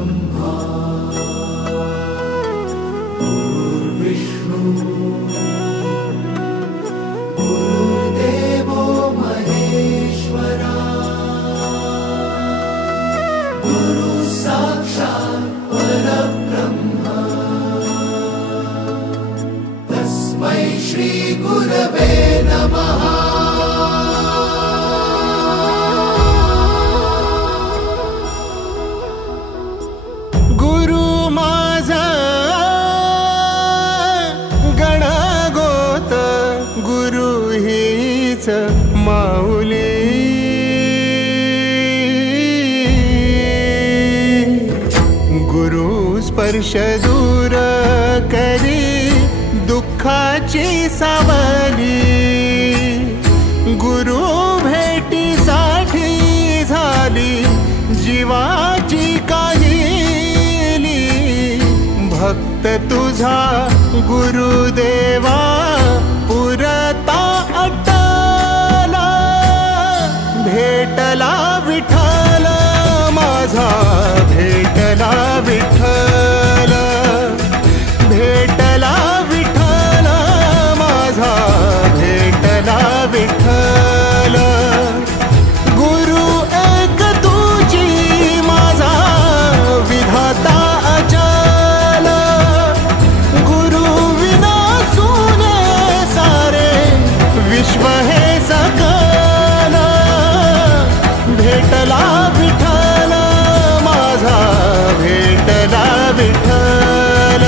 ब्रह्मा गुरुर्विष्णु गुरुर्देवो महेश्वरा गुरु साक्षात् परब्रह्म तस्मै श्री गुरवे नमः। माऊली गुरु स्पर्श दूर करी दुःखाची सावली गुरु भेटीसाठी झाली जीवाची काहिली भक्त तुझा गुरुदेवा पुरता भेटला विठ्ठल माझा भेटला विठ्ठल भेटला विठ्ठल माझा भेटला विठ्ठल गुरु एक तुझी माझा विधाता अचल गुरु विना सुने सारे विश्व हे सकल भेटला विठ्ठल माझा भेटला विठ्ठल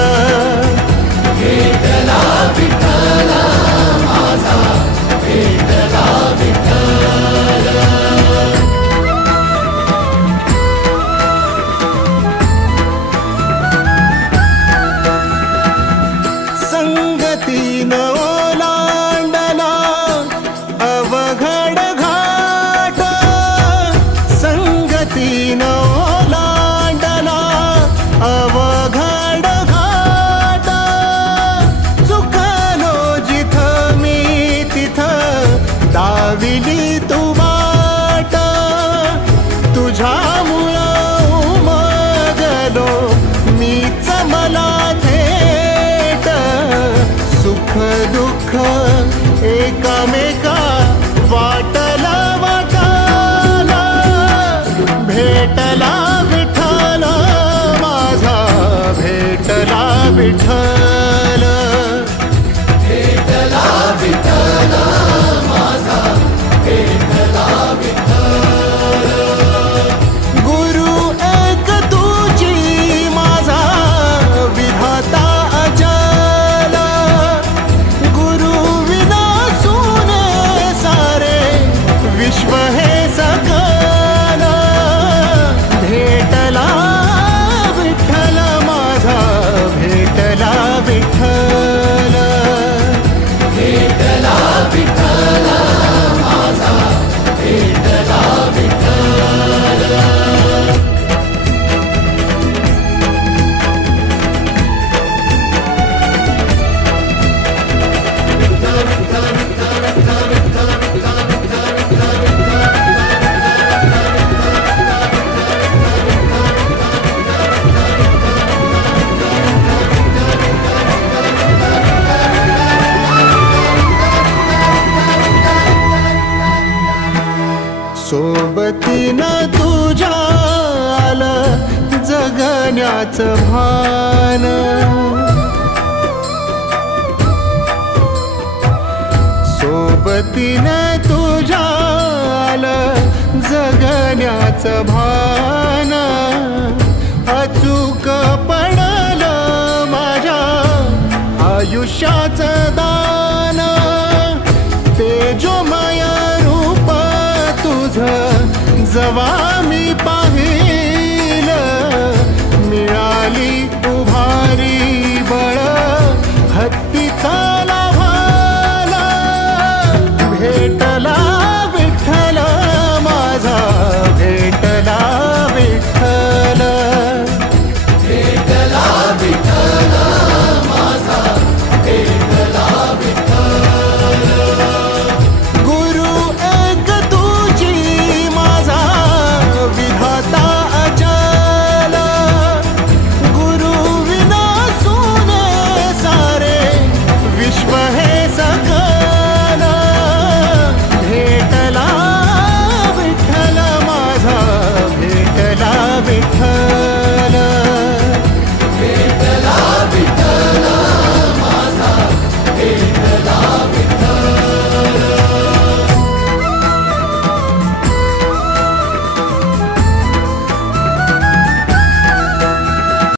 भेटला विठ्ठल माझा भेटला विठ्ठल। संगतीन ओलांडला अवघड ओलांडला अवघड घाट चुकलो जिथं मी तिथं दाविली तू वाट तुझ्यामुळं उमगलो मीच मला थेट सुख दुःख एकामेका वाटला भेटला विठ्ठल माझा भेटला विठ्ठल भेटला विठ्ठल माझा भेटला विठ्ठल गुरु एक तुझी माझा विधाता अचल गुरु विना सुने सारे विश्व हे सकल भेटला विठ्ठल माझा भेटला विठ्ठल भेटला विठ्ठल माझा भेटला विठ्ठल। सोबतीनं तुझ्या आलं जगण्याचं भान सोबतीनं तुझ्या आलं जगण्याचं भान अचूक पडलं माझ्या आयुष्याचं दान तेजोमय